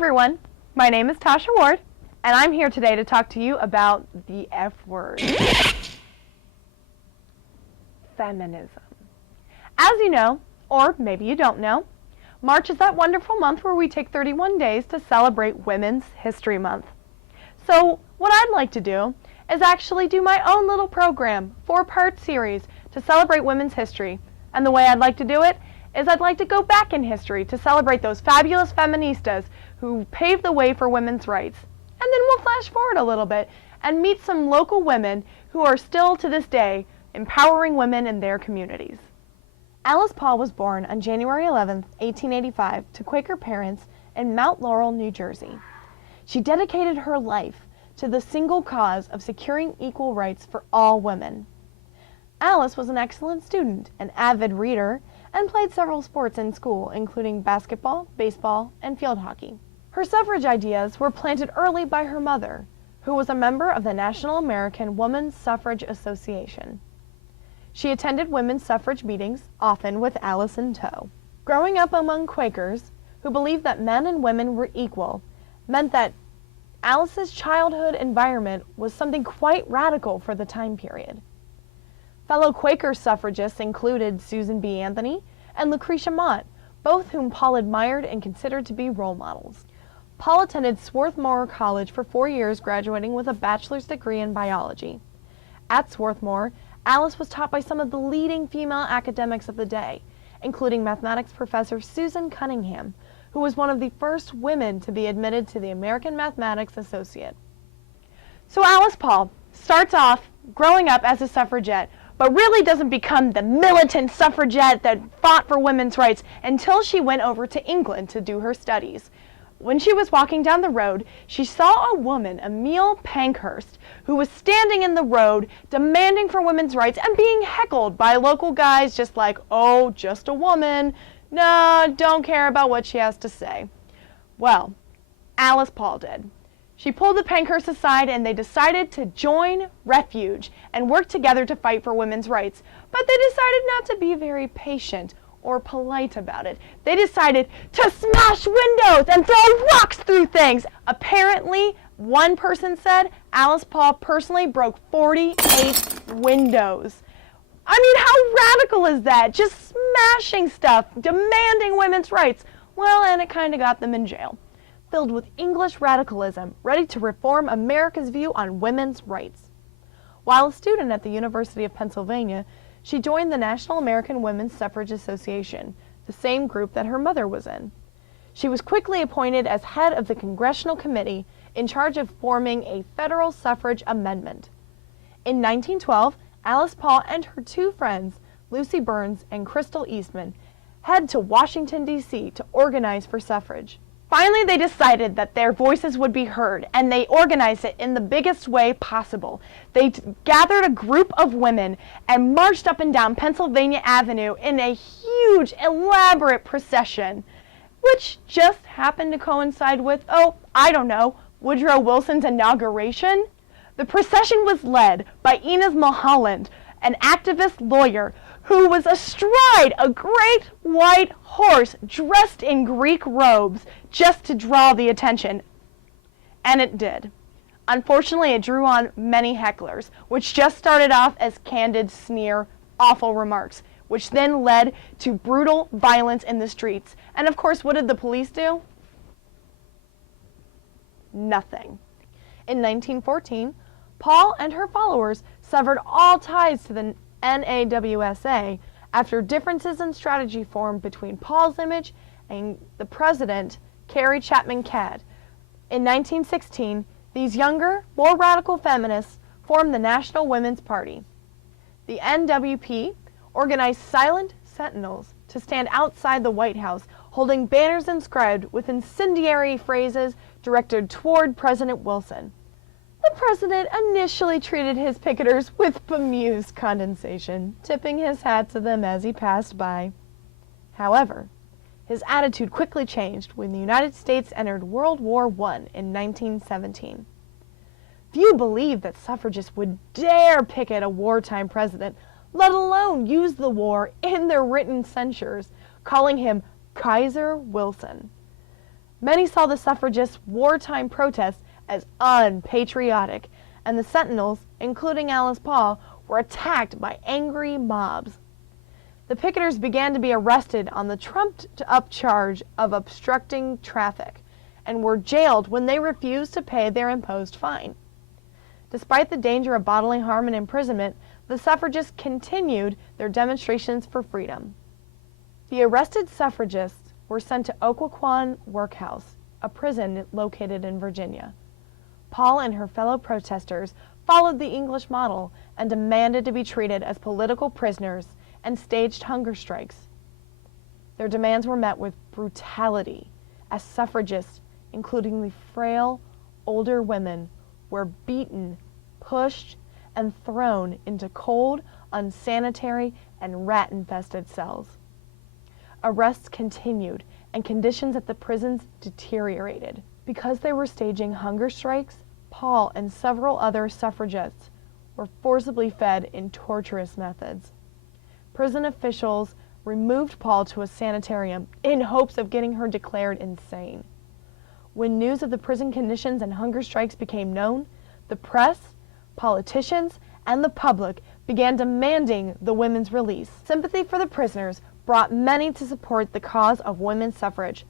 everyone, my name is Tasha Ward, and I'm here today to talk to you about the F word. Feminism. As you know, or maybe you don't know, March is that wonderful month where we take 31 days to celebrate Women's History Month. So what I'd like to do is actually do my own little program, 4-part series, to celebrate women's history. And the way I'd like to do it is I'd like to go back in history to celebrate those fabulous feministas who paved the way for women's rights. And then we'll flash forward a little bit and meet some local women who are still to this day empowering women in their communities. Alice Paul was born on January 11, 1885 to Quaker parents in Mount Laurel, New Jersey. She dedicated her life to the single cause of securing equal rights for all women. Alice was an excellent student, an avid reader, and played several sports in school, including basketball, baseball, and field hockey. Her suffrage ideas were planted early by her mother, who was a member of the National American Women's Suffrage Association. She attended women's suffrage meetings, often with Alice in tow. Growing up among Quakers, who believed that men and women were equal, meant that Alice's childhood environment was something quite radical for the time period. Fellow Quaker suffragists included Susan B. Anthony and Lucretia Mott, both whom Paul admired and considered to be role models. Paul attended Swarthmore College for 4 years, graduating with a bachelor's degree in biology. At Swarthmore, Alice was taught by some of the leading female academics of the day, including mathematics professor Susan Cunningham, who was one of the first women to be admitted to the American Mathematics Associate. So Alice Paul starts off growing up as a suffragette, but really doesn't become the militant suffragette that fought for women's rights until she went over to England to do her studies. When she was walking down the road, she saw a woman, Emile Pankhurst, who was standing in the road demanding for women's rights and being heckled by local guys just like, "Oh, just a woman. No, don't care about what she has to say." Well, Alice Paul did. She pulled the Pankhursts aside and they decided to join Refuge and work together to fight for women's rights. But they decided not to be very patient or polite about it. They decided to smash windows and throw rocks through things. Apparently, one person said Alice Paul personally broke 48 windows. I mean, how radical is that? Just smashing stuff, demanding women's rights. Well, and it kind of got them in jail. Filled with English radicalism, ready to reform America's view on women's rights. While a student at the University of Pennsylvania, she joined the National American Women's Suffrage Association, the same group that her mother was in. She was quickly appointed as head of the Congressional Committee in charge of forming a federal suffrage amendment. In 1912, Alice Paul and her two friends, Lucy Burns and Crystal Eastman, head to Washington, D.C. to organize for suffrage. Finally, they decided that their voices would be heard, and they organized it in the biggest way possible. They gathered a group of women and marched up and down Pennsylvania Avenue in a huge, elaborate procession, which just happened to coincide with, oh, I don't know, Woodrow Wilson's inauguration. The procession was led by Inez Mulholland, an activist lawyer who was astride a great white horse dressed in Greek robes just to draw the attention. And it did. Unfortunately, it drew on many hecklers, which just started off as candid sneer, awful remarks, which then led to brutal violence in the streets. And of course, what did the police do? Nothing. In 1914, Paul and her followers severed all ties to the NAWSA after differences in strategy formed between Paul's image and the president, CARRIE CHAPMAN CATT. In 1916, these younger, more radical feminists formed the National Women's Party. The NWP organized silent sentinels to stand outside the White House, holding banners inscribed with incendiary phrases directed toward President Wilson. The president initially treated his picketers with bemused condescension, tipping his hat to them as he passed by. However, his attitude quickly changed when the United States entered World War I in 1917. Few believed that suffragists would dare picket a wartime president, let alone use the war in their written censures, calling him Kaiser Wilson. Many saw the suffragists' wartime protests as unpatriotic, and the Sentinels, including Alice Paul, were attacked by angry mobs. The picketers began to be arrested on the trumped-up charge of obstructing traffic and were jailed when they refused to pay their imposed fine. Despite the danger of bodily harm and imprisonment, the suffragists continued their demonstrations for freedom. The arrested suffragists were sent to Occoquan Workhouse, a prison located in Virginia. Paul and her fellow protesters followed the English model and demanded to be treated as political prisoners and staged hunger strikes. Their demands were met with brutality, as suffragists, including the frail, older women, were beaten, pushed, and thrown into cold, unsanitary, and rat-infested cells. Arrests continued, and conditions at the prisons deteriorated. Because they were staging hunger strikes, Paul and several other suffragettes were forcibly fed in torturous methods. Prison officials removed Paul to a sanitarium in hopes of getting her declared insane. When news of the prison conditions and hunger strikes became known, the press, politicians, and the public began demanding the women's release. Sympathy for the prisoners brought many to support the cause of women's suffrage.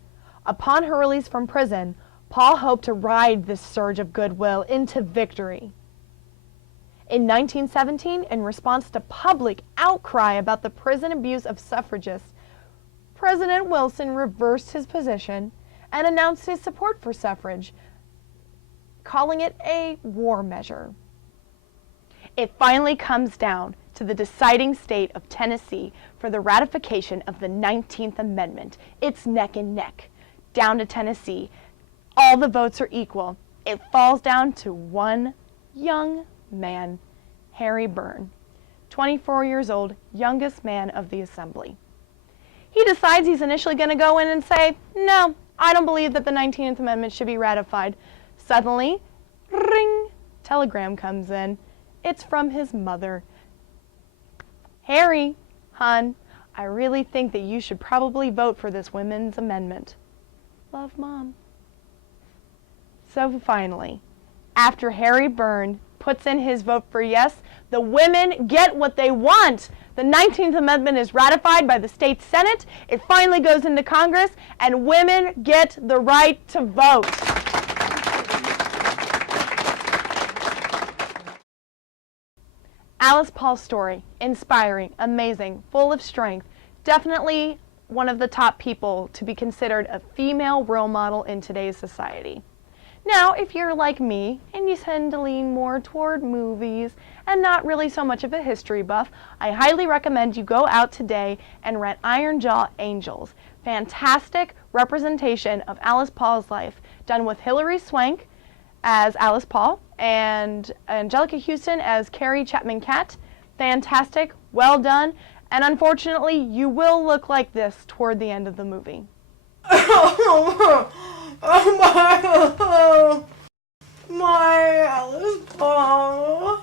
Upon her release from prison, Paul hoped to ride this surge of goodwill into victory. In 1917, in response to public outcry about the prison abuse of suffragists, President Wilson reversed his position and announced his support for suffrage, calling it a war measure. It finally comes down to the deciding state of Tennessee for the ratification of the 19th Amendment. It's neck and neck. Down to Tennessee. All the votes are equal. It falls down to one young man, Harry Byrne, 24 years old, youngest man of the assembly. He decides he's initially going to go in and say, no, I don't believe that the 19th Amendment should be ratified. Suddenly, ring, telegram comes in. It's from his mother. Harry, hon, I really think that you should probably vote for this women's amendment. Love, Mom. So finally, after Harry Byrne puts in his vote for yes, the women get what they want. The 19th Amendment is ratified by the state Senate. It finally goes into Congress, and women get the right to vote. Alice Paul's story, inspiring, amazing, full of strength, definitely one of the top people to be considered a female role model in today's society. Now, if you're like me and you tend to lean more toward movies and not really so much of a history buff, I highly recommend you go out today and rent Iron Jaw Angels. Fantastic representation of Alice Paul's life, done with Hilary Swank as Alice Paul and Angelica Houston as CARRIE CHAPMAN CATT. Fantastic, well done, and unfortunately you will look like this toward the end of the movie. My Alice Paul.